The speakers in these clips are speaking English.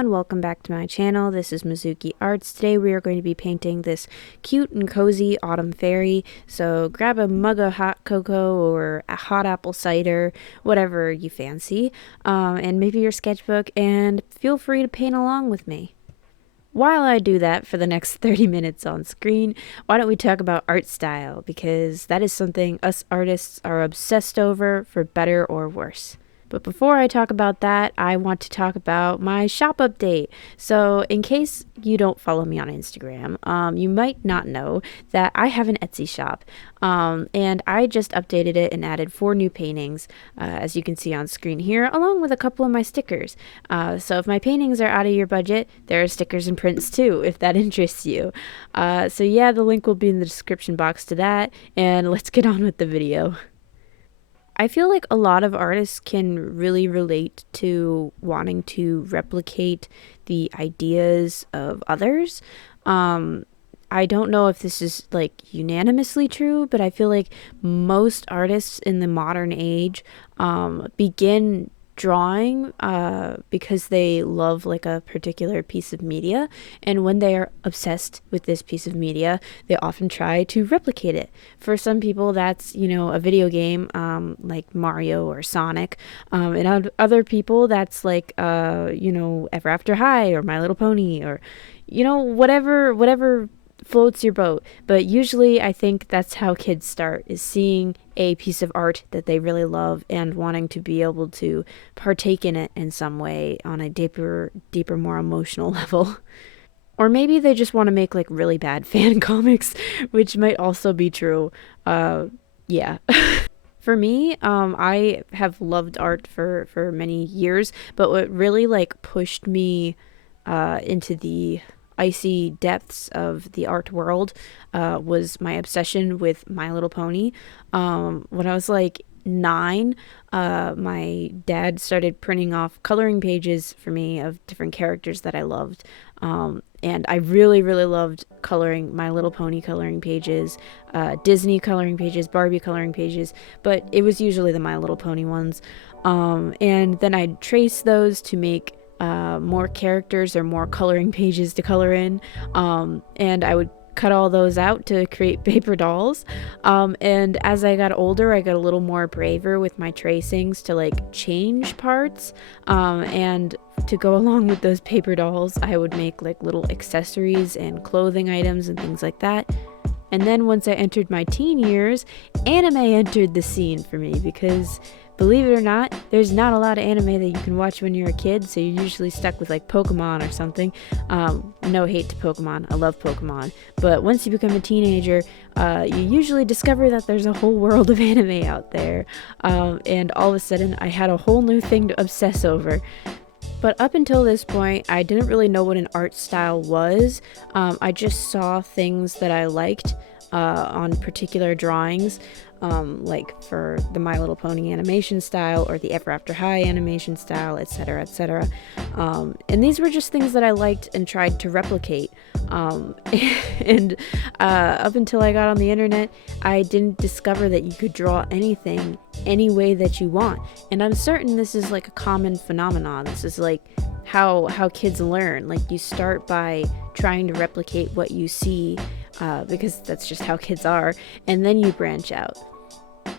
everyone, welcome back to my channel. This is Mizuki Arts. Today we are going to be painting this cute and cozy autumn fairy. So grab a mug of hot cocoa or a hot apple cider, whatever you fancy, and maybe your sketchbook, and feel free to paint along with me. While I do that for the next 30 minutes on screen, why don't we talk about art style, because that is something us artists are obsessed over, for better or worse. But before I talk about that, I want to talk about my shop update. So in case you don't follow me on Instagram, you might not know that I have an Etsy shop. And I just updated it and added 4 new paintings, as you can see on screen here, along with a couple of my stickers. So if my paintings are out of your budget, there are stickers and prints too, if that interests you. So yeah, the link will be in the description box to that, and let's get on with the video. I feel like a lot of artists can really relate to wanting to replicate the ideas of others. I don't know if this is like unanimously true, but I feel like most artists in the modern age begin drawing because they love like a particular piece of media, and when they are obsessed with this piece of media, they often try to replicate it. For some people that's, you know, a video game, like Mario or Sonic, and other people that's like you know, Ever After High or My Little Pony, or you know, whatever floats your boat. But usually I think that's how kids start, is seeing a piece of art that they really love and wanting to be able to partake in it in some way on a deeper, more emotional level. Or maybe they just want to make like really bad fan comics, which might also be true. Yeah. For me, I have loved art for many years, but what really like pushed me into the icy depths of the art world was my obsession with My Little Pony. When I was like 9, my dad started printing off coloring pages for me of different characters that I loved. And I really loved coloring My Little Pony coloring pages, Disney coloring pages, Barbie coloring pages, but it was usually the My Little Pony ones. And then I'd trace those to make more characters or more coloring pages to color in, and I would cut all those out to create paper dolls. And as I got older, I got a little more braver with my tracings to like change parts, and to go along with those paper dolls, I would make like little accessories and clothing items and things like that. And then once I entered my teen years, anime entered the scene for me, because believe it or not, there's not a lot of anime that you can watch when you're a kid, so you're usually stuck with like Pokemon or something. No hate to Pokemon, I love Pokemon. But once you become a teenager, you usually discover that there's a whole world of anime out there. And all of a sudden, I had a whole new thing to obsess over. But up until this point, I didn't really know what an art style was. I just saw things that I liked on particular drawings, like for the My Little Pony animation style or the Ever After High animation style, etc., etc. And these were just things that I liked and tried to replicate. And up until I got on the internet, I didn't discover that you could draw anything any way that you want. And I'm certain this is like a common phenomenon. This is like how kids learn. Like, you start by trying to replicate what you see, because that's just how kids are, and then you branch out.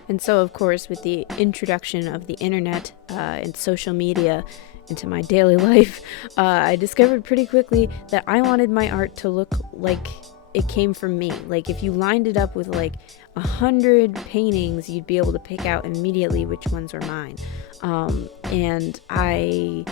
And so, of course, with the introduction of the internet and social media into my daily life, I discovered pretty quickly that I wanted my art to look like it came from me. Like, if you lined it up with like 100 paintings, you'd be able to pick out immediately which ones were mine. And I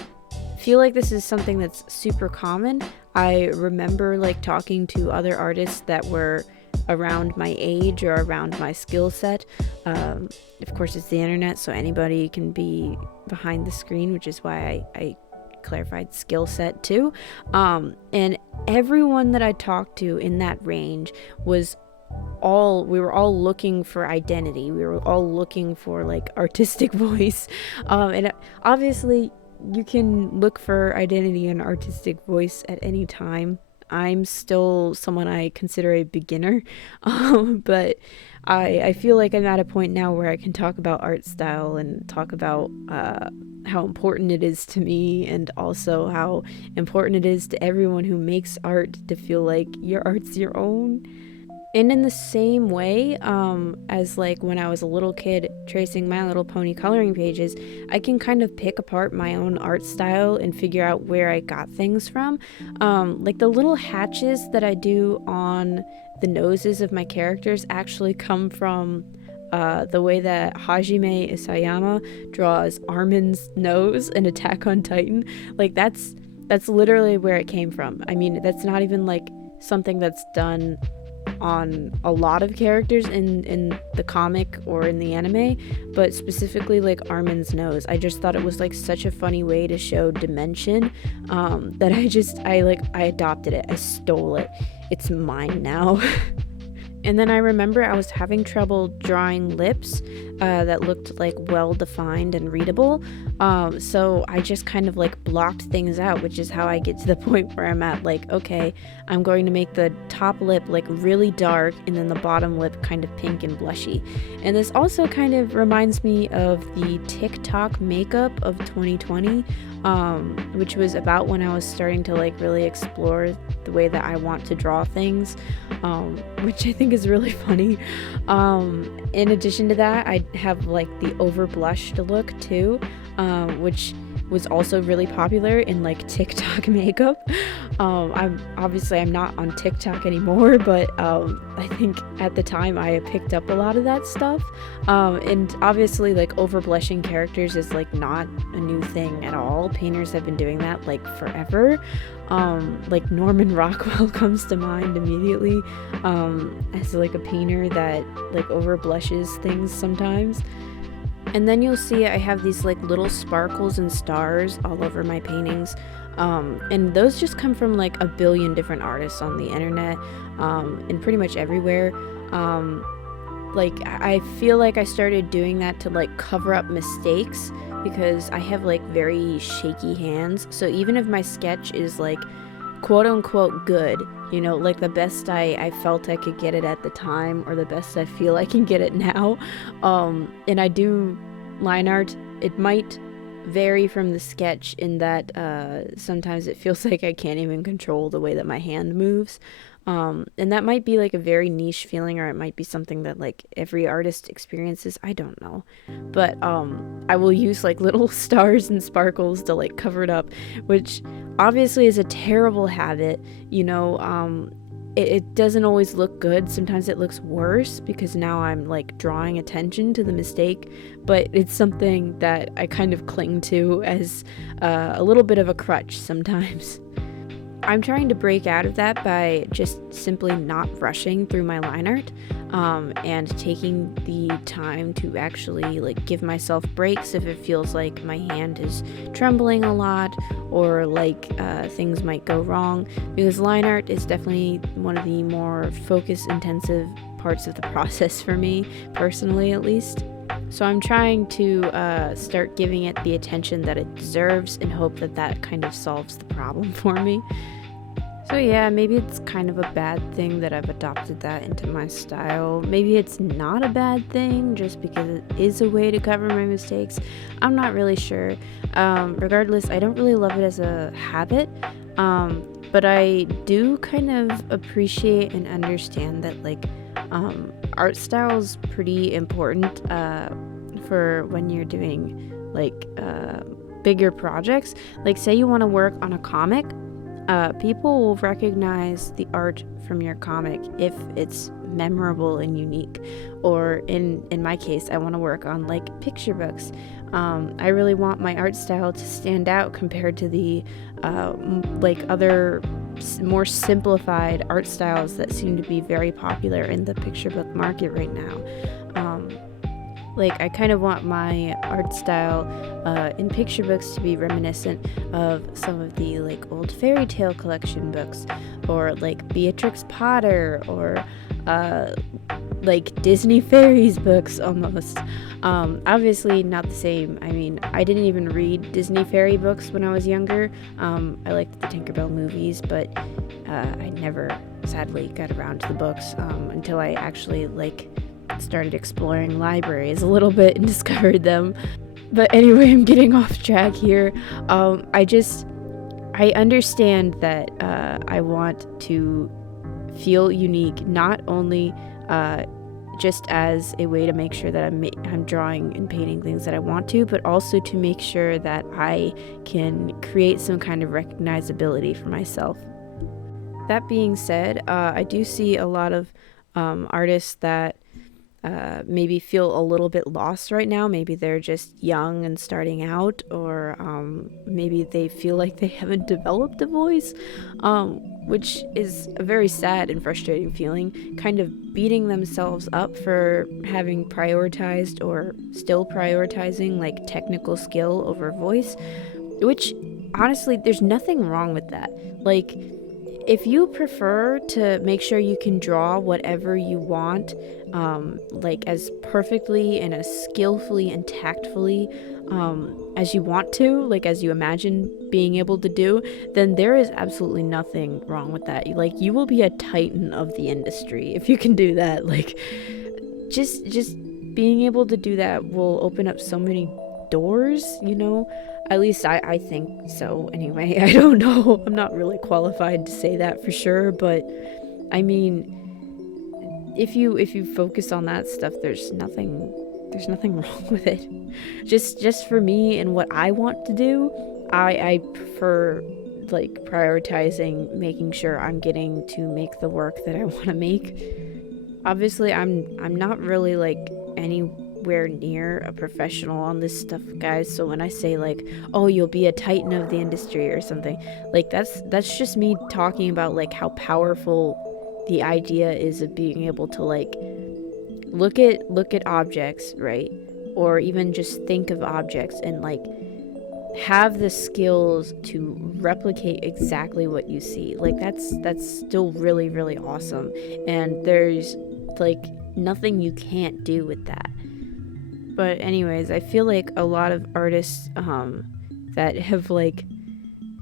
feel like this is something that's super common. I remember like talking to other artists that were around my age or around my skill set. Of course, it's the internet, so anybody can be behind the screen, which is why I clarified skill set too. And everyone that I talked to in that range we were all looking for identity. We were all looking for like artistic voice. And obviously you can look for identity and artistic voice at any time. I'm still someone I consider a beginner, but I feel like I'm at a point now where I can talk about art style and talk about how important it is to me, and also how important it is to everyone who makes art to feel like your art's your own. And in the same way, as like when I was a little kid tracing My Little Pony coloring pages, I can kind of pick apart my own art style and figure out where I got things from. Like the little hatches that I do on the noses of my characters actually come from the way that Hajime Isayama draws Armin's nose in Attack on Titan. Like that's literally where it came from. I mean, that's not even like something that's done on a lot of characters in the comic or in the anime, but specifically like Armin's nose. I just thought it was like such a funny way to show dimension, that I adopted it. I stole it. It's mine now. And then I remember I was having trouble drawing lips that looked like well defined and readable. So I just kind of like blocked things out, which is how I get to the point where I'm at like, okay, I'm going to make the top lip like really dark and then the bottom lip kind of pink and blushy. And this also kind of reminds me of the TikTok makeup of 2020, which was about when I was starting to like really explore the way that I want to draw things, which I think is really funny. In addition to that, I have like the over blushed look too, which was also really popular in like TikTok makeup. I'm not on TikTok anymore, but I think at the time I picked up a lot of that stuff. And obviously like over blushing characters is like not a new thing at all. Painters have been doing that like forever. Like Norman Rockwell comes to mind immediately as like a painter that like over blushes things sometimes. And then you'll see I have these like little sparkles and stars all over my paintings, and those just come from like a billion different artists on the internet, and pretty much everywhere. Like I feel like I started doing that to like cover up mistakes because I have like very shaky hands, so even if my sketch is like quote unquote good, you know, like the best I felt I could get it at the time, or the best I feel I can get it now, and I do line art, it might vary from the sketch in that sometimes it feels like I can't even control the way that my hand moves, and that might be like a very niche feeling, or it might be something that like every artist experiences. I don't know, but I will use like little stars and sparkles to like cover it up, which obviously is a terrible habit, you know. It doesn't always look good. Sometimes it looks worse because now I'm like drawing attention to the mistake, but it's something that I kind of cling to as a little bit of a crutch sometimes. I'm trying to break out of that by just simply not rushing through my line art, and taking the time to actually like give myself breaks if it feels like my hand is trembling a lot, or like things might go wrong, because line art is definitely one of the more focus intensive parts of the process for me, personally at least. So I'm trying to start giving it the attention that it deserves, and hope that that kind of solves the problem for me. So yeah, maybe it's kind of a bad thing that I've adopted that into my style. Maybe it's not a bad thing just because it is a way to cover my mistakes. I'm not really sure. Regardless, I don't really love it as a habit, but I do kind of appreciate and understand that like art style is pretty important for when you're doing like bigger projects. Like say you want to work on a comic, people will recognize the art from your comic if it's memorable and unique. Or in my case, I want to work on like picture books. I really want my art style to stand out compared to the like other more simplified art styles that seem to be very popular in the picture book market right now. Like I kind of want my art style in picture books to be reminiscent of some of the like old fairy tale collection books, or like Beatrix Potter, or like Disney fairies books almost. Obviously not the same. I mean, I didn't even read Disney fairy books when I was younger. I liked the Tinkerbell movies, but I never sadly got around to the books until I actually like started exploring libraries a little bit and discovered them. But anyway, I'm getting off track here. I understand that I want to feel unique, not only just as a way to make sure that I'm drawing and painting things that I want to, but also to make sure that I can create some kind of recognizability for myself. That being said, I do see a lot of artists that maybe feel a little bit lost right now. Maybe they're just young and starting out, or maybe they feel like they haven't developed a voice, which is a very sad and frustrating feeling, kind of beating themselves up for having prioritized or still prioritizing like technical skill over voice, which honestly, there's nothing wrong with that. Like, if you prefer to make sure you can draw whatever you want, like as perfectly and as skillfully and tactfully as you want to, like as you imagine being able to do, then there is absolutely nothing wrong with that. Like, you will be a titan of the industry if you can do that. Like, just being able to do that will open up so many doors, you know? At least I think so anyway. I don't know. I'm not really qualified to say that for sure, but I mean, if you focus on that stuff, there's nothing wrong with it. Just for me and what I want to do, I prefer like prioritizing making sure I'm getting to make the work that I want to make. Obviously, I'm not really like anywhere near a professional on this stuff, guys. So when I say like, oh, you'll be a titan of the industry or something, like that's just me talking about like how powerful the idea is of being able to like look at objects, right? Or even just think of objects and like have the skills to replicate exactly what you see. Like, that's still really, really awesome, and there's like nothing you can't do with that. But anyways, I feel like a lot of artists that have like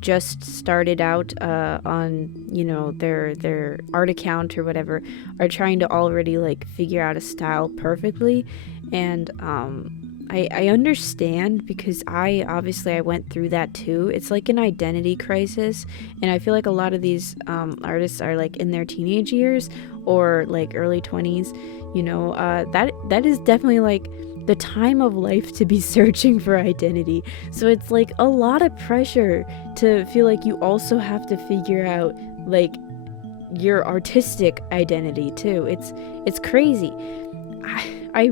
just started out on, you know, their art account or whatever, are trying to already like figure out a style perfectly. And I understand, because I went through that too. It's like an identity crisis, and I feel like a lot of these artists are like in their teenage years or like early 20s, you know. That is definitely like the time of life to be searching for identity. So it's like a lot of pressure to feel like you also have to figure out like your artistic identity too. It's crazy. I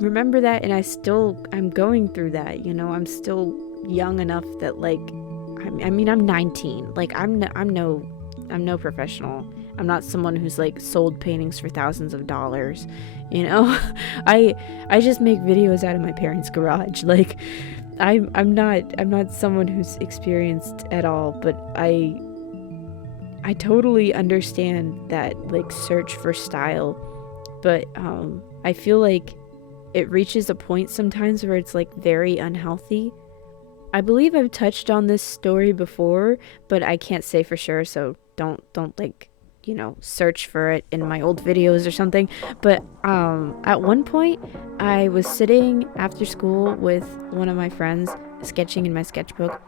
remember that, and I'm going through that, you know. I'm still young enough that like I mean, I'm 19. Like, I'm no professional. I'm not someone who's like sold paintings for thousands of dollars, you know. I just make videos out of my parents' garage. Like, I'm not someone who's experienced at all, but I totally understand that like search for style. But I feel like it reaches a point sometimes where it's like very unhealthy. I believe I've touched on this story before, but I can't say for sure, so don't like, you know, search for it in my old videos or something. But at one point I was sitting after school with one of my friends sketching in my sketchbook,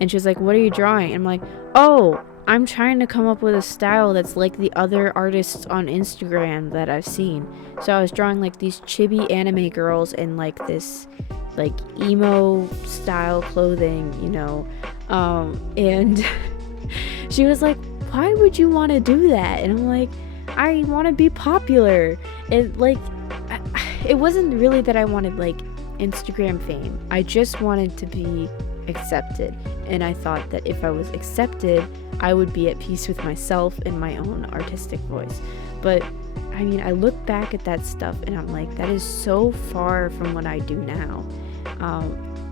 and she was like, "What are you drawing?" And I'm like, "Oh, I'm trying to come up with a style that's like the other artists on Instagram that I've seen." So I was drawing like these chibi anime girls in like this like emo style clothing, you know. And she was like, "Why would you want to do that?" And I'm like, "I want to be popular." And like, it wasn't really that I wanted like Instagram fame. I just wanted to be accepted. And I thought that if I was accepted, I would be at peace with myself and my own artistic voice. But I mean, I look back at that stuff and I'm like, that is so far from what I do now.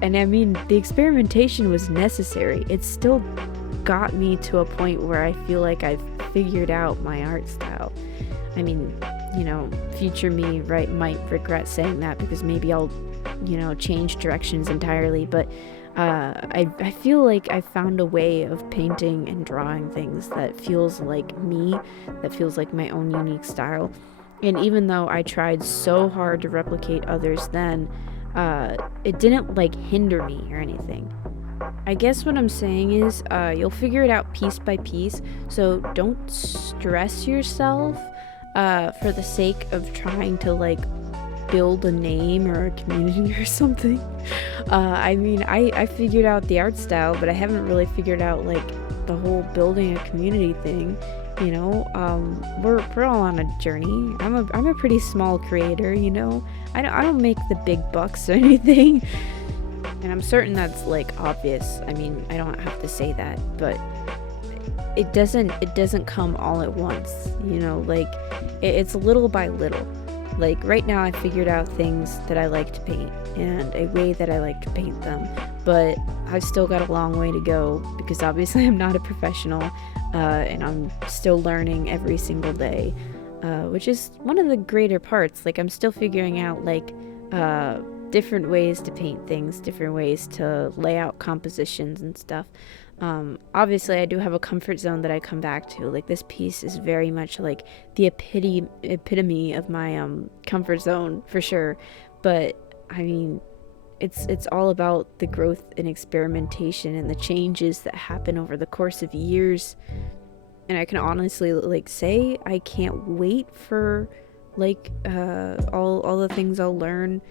And I mean, the experimentation was necessary. It still got me to a point where I feel like I've figured out my art style. I mean, you know, future me, right, might regret saying that, because maybe I'll, you know, change directions entirely. But I feel like I found a way of painting and drawing things that feels like me, that feels like my own unique style. And even though I tried so hard to replicate others then, it didn't like hinder me or anything. I guess what I'm saying is, you'll figure it out piece by piece, so don't stress yourself for the sake of trying to like build a name or a community or something. I mean, I figured out the art style, but I haven't really figured out like the whole building a community thing. You know, we're all on a journey. I'm a pretty small creator. You know, I don't make the big bucks or anything. And I'm certain that's like obvious. I mean, I don't have to say that, but it doesn't come all at once, you know, like it's little by little. Like right now I figured out things that I like to paint and a way that I like to paint them, but I've still got a long way to go because obviously I'm not a professional, and I'm still learning every single day, which is one of the greater parts. Like I'm still figuring out like different ways to paint things, different ways to lay out compositions and stuff. Obviously, I do have a comfort zone that I come back to. Like this piece is very much like the epitome of my comfort zone for sure. But I mean, it's all about the growth and experimentation and the changes that happen over the course of years. And I can honestly like say I can't wait for like all the things I'll learn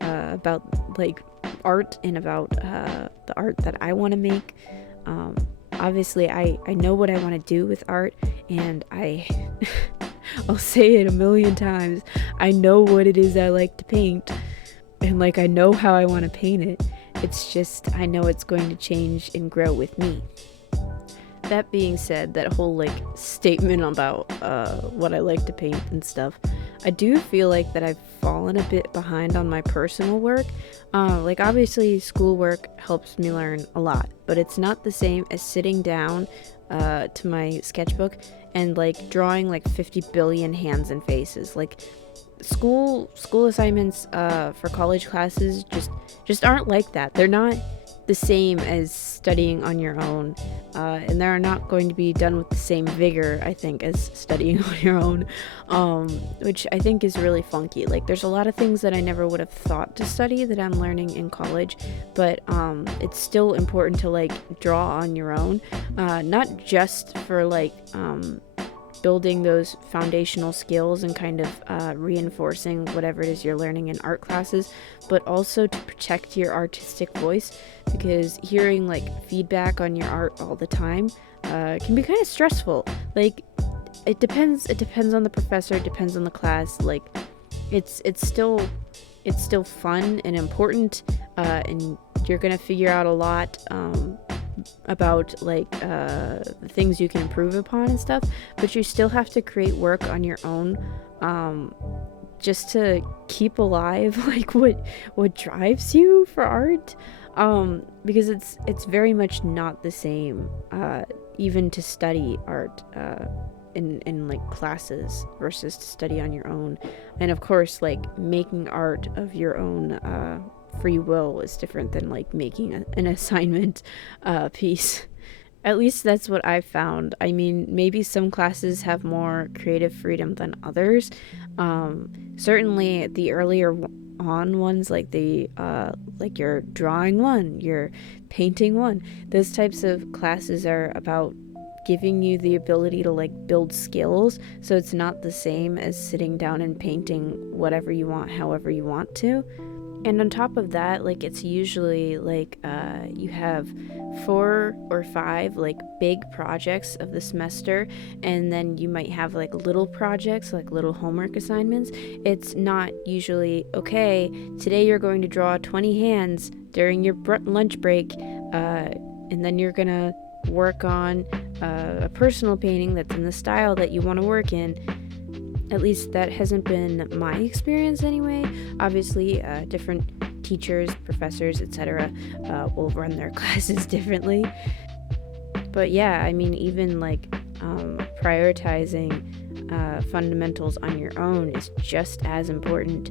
about like art and about the art that I want to make. Obviously I know what I want to do with art, and I'll say it a million times, I know what it is I like to paint, and like I know how I want to paint it. It's just I know it's going to change and grow with me. That being said, that whole like statement about what I like to paint and stuff, I do feel like that I've fallen a bit behind on my personal work. Like obviously schoolwork helps me learn a lot, but it's not the same as sitting down to my sketchbook and like drawing like 50 billion hands and faces. Like school assignments for college classes just aren't like that. They're not the same as studying on your own, and they're not going to be done with the same vigor, I think, as studying on your own, which I think is really funky. Like there's a lot of things that I never would have thought to study that I'm learning in college, but it's still important to like draw on your own, not just for like building those foundational skills and kind of reinforcing whatever it is you're learning in art classes, but also to protect your artistic voice, because hearing like feedback on your art all the time can be kind of stressful. Like it depends on the professor, it depends on the class. Like it's still fun and important, and you're gonna figure out a lot about like things you can improve upon and stuff, but you still have to create work on your own, just to keep alive like what drives you for art, because it's very much not the same, even to study art in like classes versus to study on your own. And of course like making art of your own free will is different than like making an assignment piece. At least that's what I've found. I mean, maybe some classes have more creative freedom than others. Certainly the earlier on ones, like the like your drawing one, your painting one, those types of classes are about giving you the ability to like build skills, so it's not the same as sitting down and painting whatever you want however you want to. And on top of that, like it's usually like you have 4 or 5 like big projects of the semester, and then you might have like little projects, like little homework assignments. It's not usually, okay, today you're going to draw 20 hands during your lunch break, and then you're gonna work on a personal painting that's in the style that you want to work in. At least that hasn't been my experience anyway. Obviously, different teachers, professors, etc. Will run their classes differently. But yeah, I mean, even like prioritizing fundamentals on your own is just as important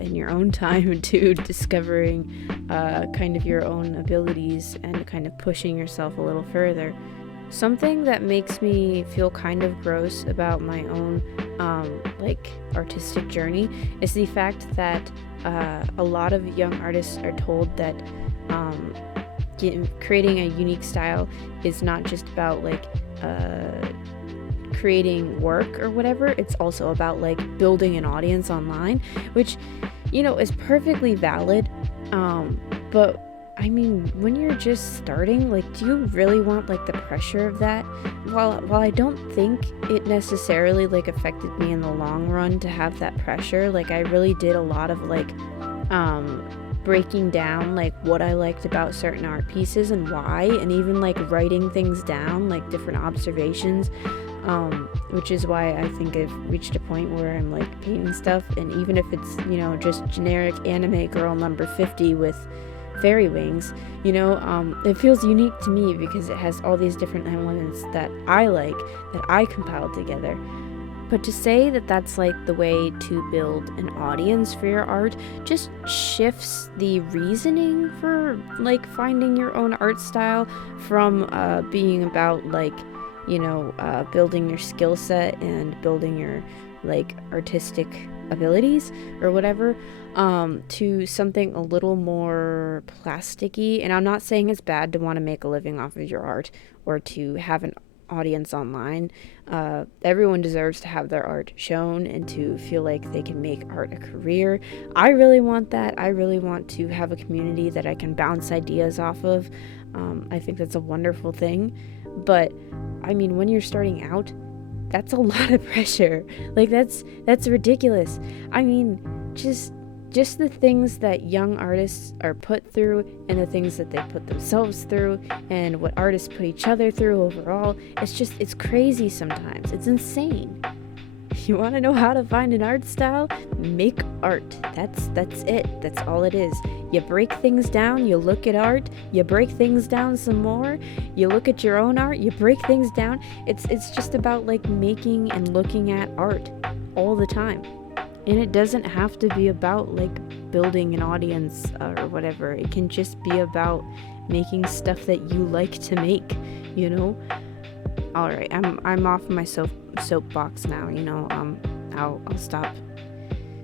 in your own time to discovering kind of your own abilities and kind of pushing yourself a little further. Something that makes me feel kind of gross about my own like artistic journey is the fact that a lot of young artists are told that um, creating a unique style is not just about like creating work or whatever. It's also about like building an audience online, which, you know, is perfectly valid. But I mean, when you're just starting, like, do you really want like the pressure of that? While I don't think it necessarily like affected me in the long run to have that pressure, like I really did a lot of like breaking down like what I liked about certain art pieces and why, and even like writing things down, like different observations, which is why I think I've reached a point where I'm like painting stuff, and even if it's, you know, just generic anime girl number 50 with fairy wings, you know, it feels unique to me because it has all these different elements that I like, that I compiled together. But to say that that's like the way to build an audience for your art just shifts the reasoning for like finding your own art style from being about like, you know, building your skill set and building your like artistic abilities or whatever, to something a little more plasticky. And I'm not saying it's bad to want to make a living off of your art or to have an audience online. Everyone deserves to have their art shown and to feel like they can make art a career. I really want that. I really want to have a community that I can bounce ideas off of. I think that's a wonderful thing. But I mean, when you're starting out, that's a lot of pressure. Like that's ridiculous. I mean, just the things that young artists are put through and the things that they put themselves through and what artists put each other through overall, it's crazy sometimes. It's insane. You want to know how to find an art style? Make art. That's it. That's all it is. You break things down, you look at art, you break things down some more, you look at your own art, you break things down. It's just about like making and looking at art all the time. And it doesn't have to be about like building an audience or whatever. It can just be about making stuff that you like to make, you know? All right, I'm off my soapbox now, you know. I'll stop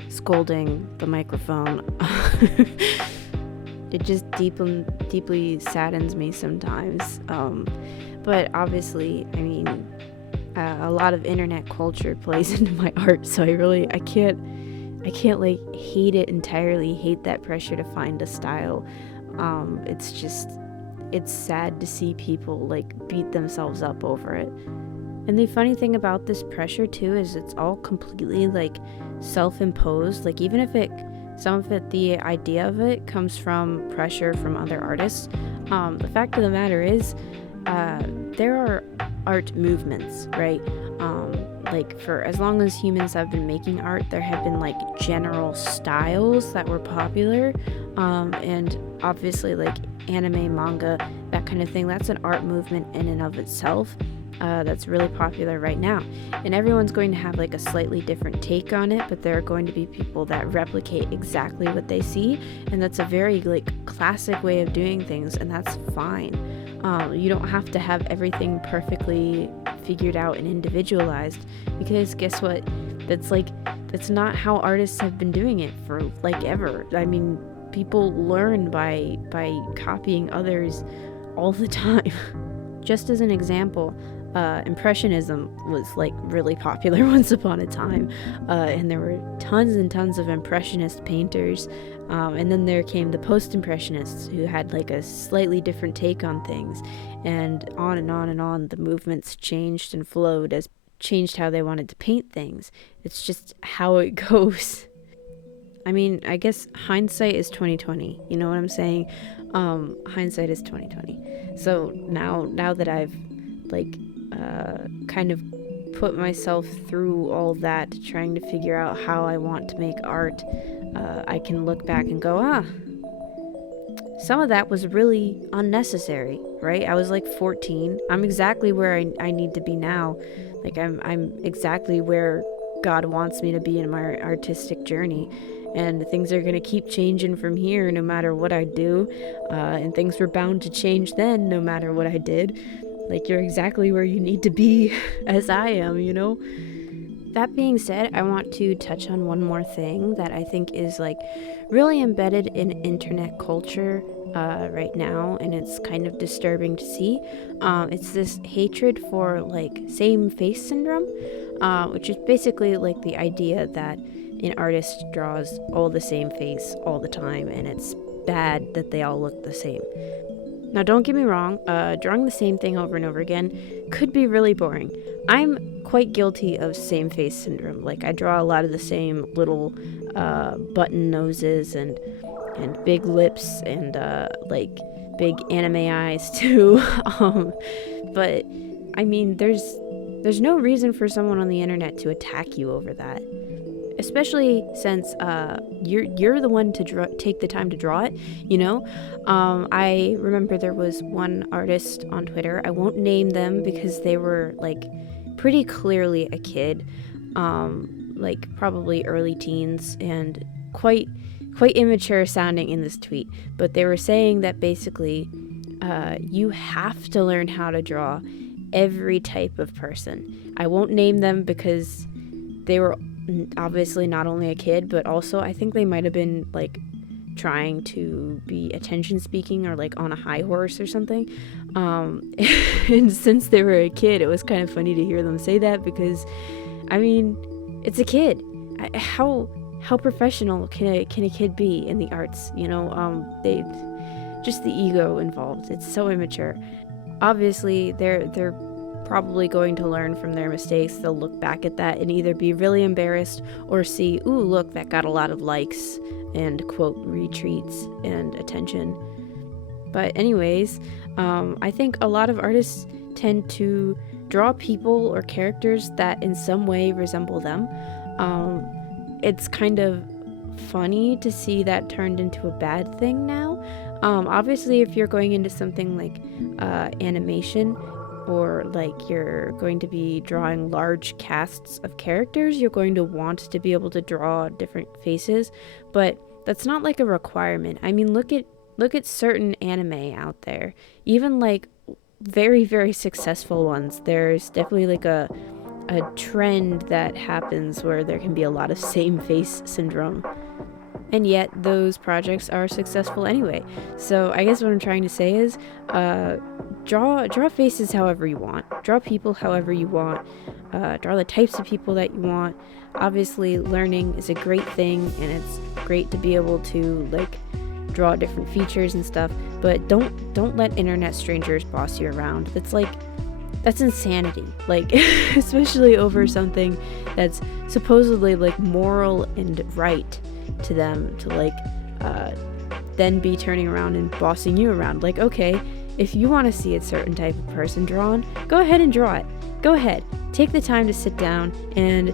scolding the microphone. It just deeply saddens me sometimes. But obviously, I mean, a lot of internet culture plays into my art, so I can't like hate it entirely, hate that pressure to find a style. It's sad to see people like beat themselves up over it. And the funny thing about this pressure too is it's all completely like self-imposed. Like even if some of it, the idea of it comes from pressure from other artists, the fact of the matter is there are art movements, right? Like for as long as humans have been making art, there have been like general styles that were popular, and obviously like anime, manga, that kind of thing, that's an art movement in and of itself, that's really popular right now. And everyone's going to have like a slightly different take on it, but there are going to be people that replicate exactly what they see, and that's a very like classic way of doing things, and that's fine. You don't have to have everything perfectly figured out and individualized, because guess what? That's not how artists have been doing it for like ever. I mean, people learn by copying others all the time. Just as an example, Impressionism was like really popular once upon a time, and there were tons and tons of Impressionist painters, and then there came the Post-Impressionists who had like a slightly different take on things, and on and on and on. The movements changed and flowed as changed how they wanted to paint things. It's just how it goes. I mean, I guess hindsight is 2020. You know what I'm saying? Hindsight is 2020. So now that I've like kind of put myself through all that, trying to figure out how I want to make art, I can look back and go, some of that was really unnecessary, right? I was like 14. I'm exactly where I need to be now. Like I'm exactly where God wants me to be in my artistic journey. And things are going to keep changing from here no matter what I do. And things were bound to change then no matter what I did. Like, you're exactly where you need to be, as I am, you know? That being said, I want to touch on one more thing that I think is like really embedded in internet culture right now, and it's kind of disturbing to see. It's this hatred for like same face syndrome, which is basically like the idea that an artist draws all the same face all the time, and it's bad that they all look the same. Now, don't get me wrong, drawing the same thing over and over again could be really boring. I'm quite guilty of same face syndrome. Like, I draw a lot of the same little button noses and big lips and like big anime eyes too. But I mean, there's no reason for someone on the internet to attack you over that. Especially since you're the one to take the time to draw it, you know? I remember there was one artist on Twitter. I won't name them because they were like pretty clearly a kid, like probably early teens, and quite immature sounding in this tweet. But they were saying that basically you have to learn how to draw every type of person. I won't name them because they were obviously not only a kid, but also I think they might have been like trying to be attention speaking or like on a high horse or something. And since they were a kid, it was kind of funny to hear them say that because, I mean, it's a kid. How professional can a kid be in the arts? You know, they just the ego involved. It's so immature. Obviously, they're probably going to learn from their mistakes. They'll look back at that and either be really embarrassed or see, ooh, look, that got a lot of likes and quote retweets and attention. But anyways, I think a lot of artists tend to draw people or characters that in some way resemble them. It's kind of funny to see that turned into a bad thing now. Obviously, if you're going into something like animation, or like you're going to be drawing large casts of characters, you're going to want to be able to draw different faces, but that's not like a requirement. I mean, look at certain anime out there, even like very, very successful ones. There's definitely like a trend that happens where there can be a lot of same face syndrome, and yet those projects are successful anyway. So I guess what I'm trying to say is draw faces however you want, draw people however you want, draw the types of people that you want. Obviously, learning is a great thing, and it's great to be able to like draw different features and stuff, but don't let internet strangers boss you around. That's insanity, like especially over something that's supposedly like moral and right to them, to like then be turning around and bossing you around. Like, okay, if you want to see a certain type of person drawn, go ahead and draw it. Go ahead, take the time to sit down and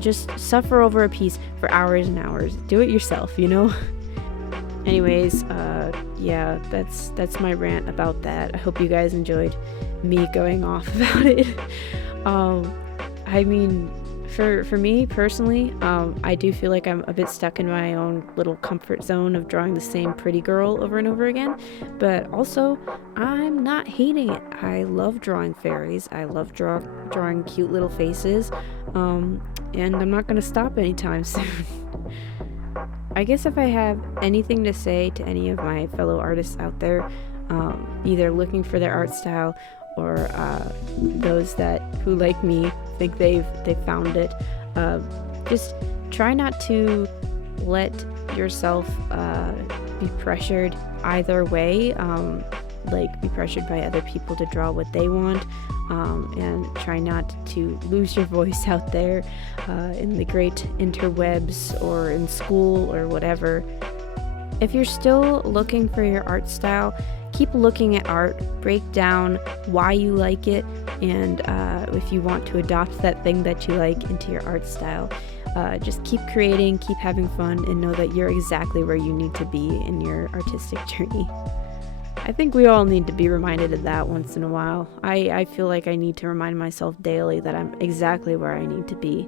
just suffer over a piece for hours and hours. Do it yourself, you know. Anyways, yeah, that's my rant about that. I hope you guys enjoyed me going off about it. I mean, for me personally, I do feel like I'm a bit stuck in my own little comfort zone of drawing the same pretty girl over and over again, but also I'm not hating it. I love drawing fairies. I love drawing cute little faces, and I'm not gonna stop anytime soon. I guess if I have anything to say to any of my fellow artists out there, either looking for their art style or those who like me think they've found it, just try not to let yourself be pressured either way, like be pressured by other people to draw what they want, and try not to lose your voice out there in the great interwebs or in school or whatever. If you're still looking for your art style, keep looking at art, break down why you like it, and if you want to adopt that thing that you like into your art style. Just keep creating, keep having fun, and know that you're exactly where you need to be in your artistic journey. I think we all need to be reminded of that once in a while. I feel like I need to remind myself daily that I'm exactly where I need to be.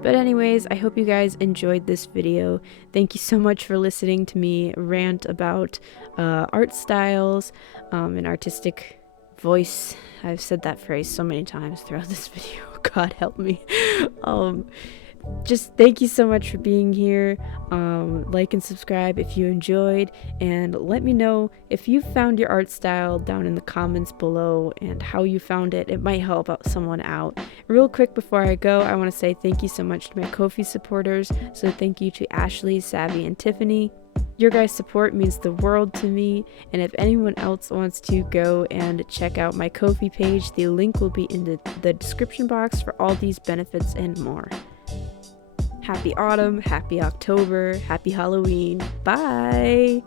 But anyways, I hope you guys enjoyed this video. Thank you so much for listening to me rant about art styles and artistic voice. I've said that phrase so many times throughout this video. God help me. Just thank you so much for being here. Like and subscribe if you enjoyed, and let me know if you found your art style down in the comments below and how you found it. It might help out someone out. Real quick before I go, I want to say thank you so much to my Ko-fi supporters. So thank you to Ashley, Savvy, and Tiffany. Your guys' support means the world to me, and if anyone else wants to go and check out my Ko-fi page, the link will be in the description box for all these benefits and more. Happy autumn, happy October, happy Halloween. Bye!